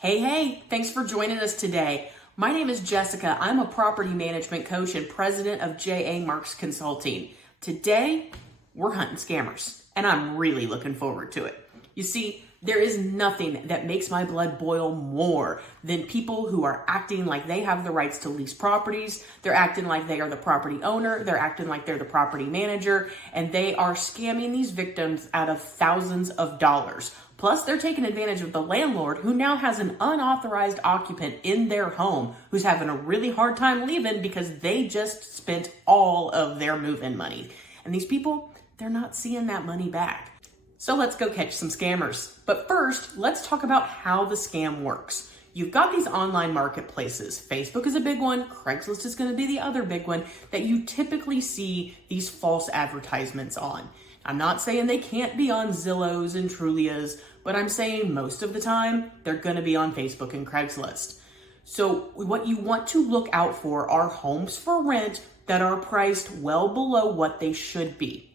Hey, thanks for joining us today. My name is Jessica. I'm a property management coach and president of J.A. Marks Consulting. Today, we're hunting scammers, and I'm really looking forward to it. You see, there is nothing that makes my blood boil more than people who are acting like they have the rights to lease properties. They're acting like they are the property owner. They're acting like they're the property manager, and they are scamming these victims out of thousands of dollars. Plus, they're taking advantage of the landlord who now has an unauthorized occupant in their home who's having a really hard time leaving because they just spent all of their move-in money. And these people, they're not seeing that money back. So let's go catch some scammers. But first, let's talk about how the scam works. You've got these online marketplaces. Facebook is a big one. Craigslist is going to be the other big one that you typically see these false advertisements on. I'm not saying they can't be on Zillows and Trulias, but I'm saying most of the time they're going to be on Facebook and Craigslist. So what you want to look out for are homes for rent that are priced well below what they should be.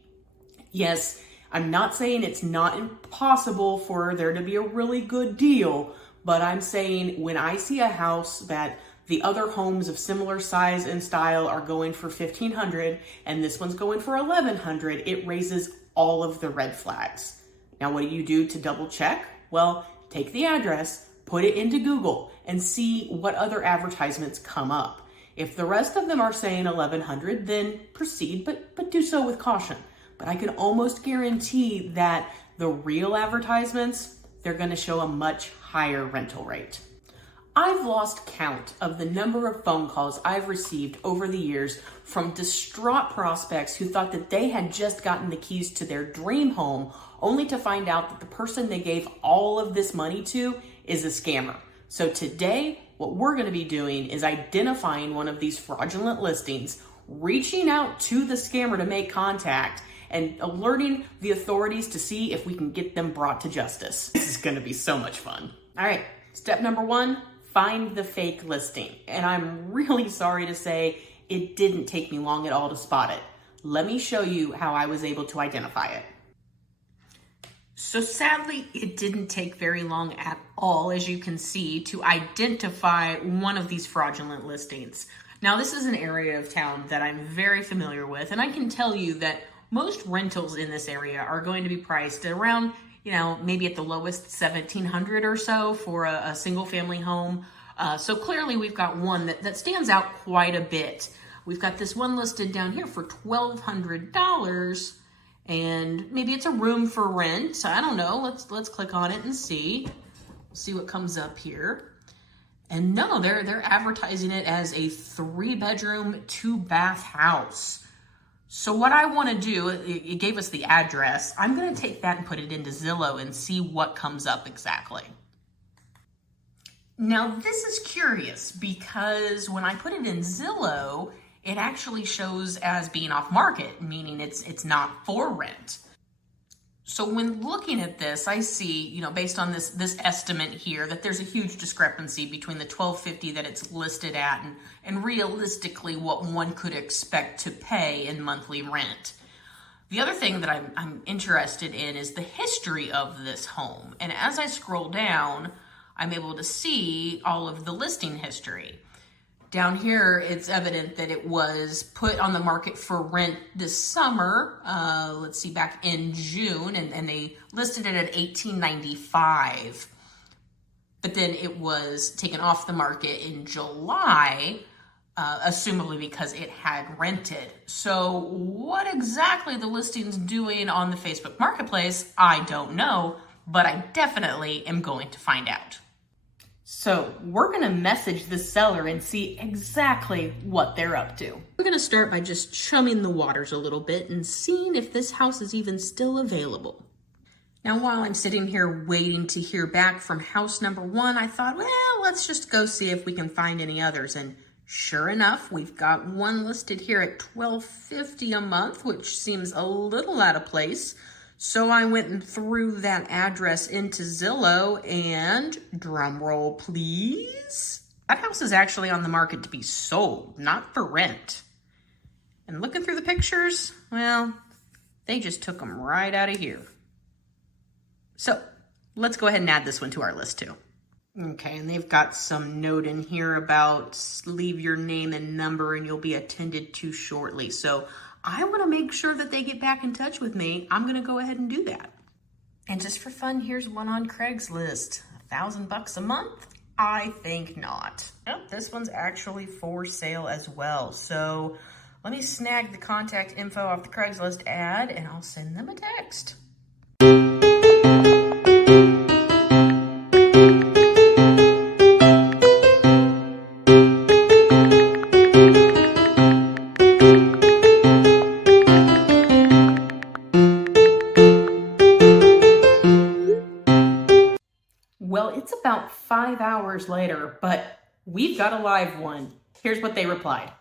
Yes, I'm not saying it's not impossible for there to be a really good deal, but I'm saying when I see a house that the other homes of similar size and style are going for $1,500 and this one's going for $1,100, it raises all of the red flags. Now, what do you do to double check? Well, take the address, put it into Google, and see what other advertisements come up. If the rest of them are saying $1,100, then proceed, but do so with caution. But I can almost guarantee that the real advertisements, they're going to show a much higher rental rate. I've lost count of the number of phone calls I've received over the years from distraught prospects who thought that they had just gotten the keys to their dream home, only to find out that the person they gave all of this money to is a scammer. So today, what we're going to be doing is identifying one of these fraudulent listings, reaching out to the scammer to make contact, and alerting the authorities to see if we can get them brought to justice. This is going to be so much fun. All right, step number one, find the fake listing. And I'm really sorry to say it didn't take me long at all to spot it. Let me show you how I was able to identify it. So sadly, it didn't take very long at all, as you can see, to identify one of these fraudulent listings. Now, this is an area of town that I'm very familiar with, and I can tell you that most rentals in this area are going to be priced around, maybe at the lowest $1,700 or so for a single family home. So clearly we've got one that stands out quite a bit. We've got this one listed down here for $1,200, and maybe it's a room for rent. I don't know. Let's click on it and see what comes up here. And no, they're advertising it as a 3-bedroom, 2-bath house. So what I want to do, it gave us the address. I'm going to take that and put it into Zillow and see what comes up exactly. Now, this is curious because when I put it in Zillow, it actually shows as being off market, meaning it's not for rent. So when looking at this, I see, based on this estimate here, that there's a huge discrepancy between the $1,250 that it's listed at and realistically what one could expect to pay in monthly rent. The other thing that I'm interested in is the history of this home. And as I scroll down, I'm able to see all of the listing history. Down here, it's evident that it was put on the market for rent this summer, let's see, back in June, and they listed it at $1,895. But then it was taken off the market in July, assumably because it had rented. So what exactly the listing's doing on the Facebook Marketplace, I don't know, but I definitely am going to find out. So we're going to message the seller and see exactly what they're up to. We're going to start by just chumming the waters a little bit and seeing if this house is even still available. Now, while I'm sitting here waiting to hear back from house number 1, I thought, well, let's just go see if we can find any others. And sure enough, we've got one listed here at $1,250 a month, which seems a little out of place. So I went and threw that address into Zillow and, drum roll please, that house is actually on the market to be sold, not for rent. And looking through the pictures, well, they just took them right out of here. So let's go ahead and add this one to our list too. Okay, and they've got some note in here about leave your name and number and you'll be attended to shortly. So I want to make sure that they get back in touch with me. I'm going to go ahead and do that. And just for fun, here's one on Craigslist. $1,000 a month? I think not. Nope, this one's actually for sale as well. So let me snag the contact info off the Craigslist ad and I'll send them a text. Well, it's about 5 hours later, but we've got a live one. Here's what they replied.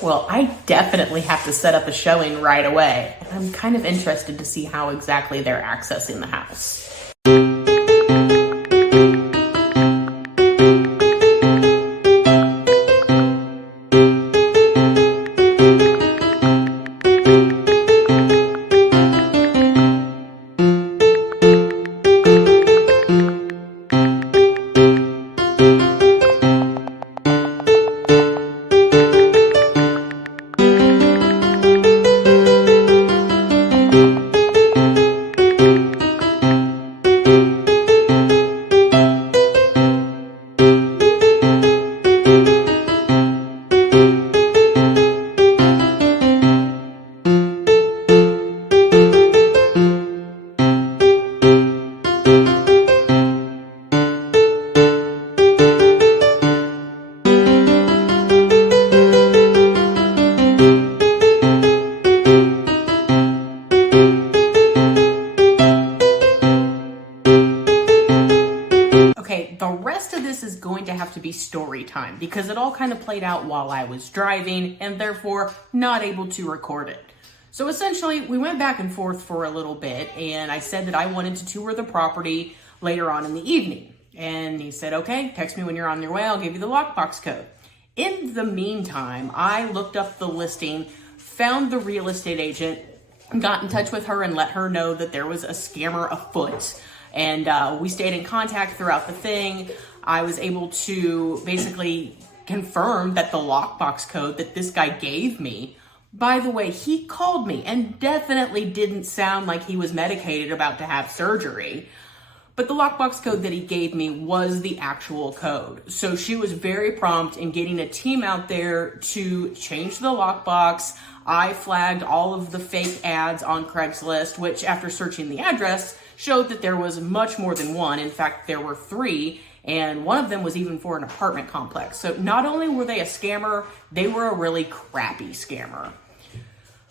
Well, I definitely have to set up a showing right away. I'm kind of interested to see how exactly they're accessing the house. Okay, the rest of this is going to have to be story time because it all kind of played out while I was driving and therefore not able to record it. So essentially, we went back and forth for a little bit and I said that I wanted to tour the property later on in the evening. And he said, okay, text me when you're on your way, I'll give you the lockbox code. In the meantime, I looked up the listing, found the real estate agent, got in touch with her and let her know that there was a scammer afoot. And we stayed in contact throughout the thing. I was able to basically confirm that the lockbox code that this guy gave me, by the way, he called me and definitely didn't sound like he was medicated about to have surgery. But the lockbox code that he gave me was the actual code. So she was very prompt in getting a team out there to change the lockbox. I flagged all of the fake ads on Craigslist, which after searching the address, showed that there was much more than one. In fact, there were 3, and one of them was even for an apartment complex. So not only were they a scammer, they were a really crappy scammer.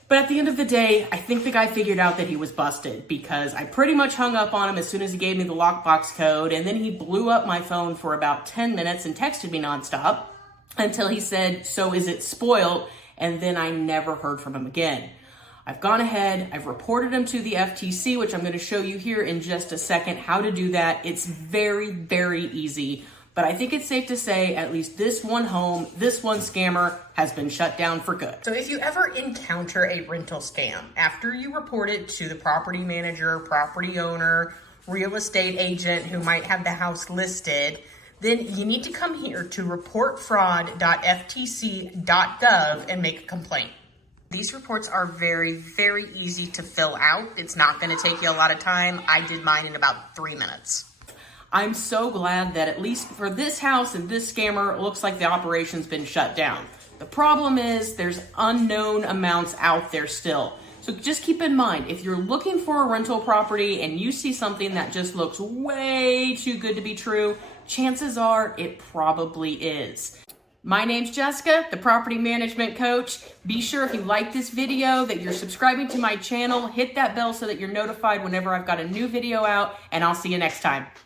But at the end of the day, I think the guy figured out that he was busted because I pretty much hung up on him as soon as he gave me the lockbox code, and then he blew up my phone for about 10 minutes and texted me nonstop until he said, "So is it spoiled?" And then I never heard from him again. I've gone ahead, I've reported him to the FTC, which I'm going to show you here in just a second how to do that. It's very, very easy, but I think it's safe to say at least this one home, this one scammer has been shut down for good. So if you ever encounter a rental scam, after you report it to the property manager, property owner, real estate agent who might have the house listed, then you need to come here to reportfraud.ftc.gov and make a complaint. These reports are very, very easy to fill out. It's not going to take you a lot of time. I did mine in about 3 minutes. I'm so glad that at least for this house and this scammer, it looks like the operation's been shut down. The problem is there's unknown amounts out there still. So just keep in mind, if you're looking for a rental property and you see something that just looks way too good to be true, chances are it probably is. My name's Jessica, the property management coach. Be sure if you like this video that you're subscribing to my channel, hit that bell so that you're notified whenever I've got a new video out, and I'll see you next time.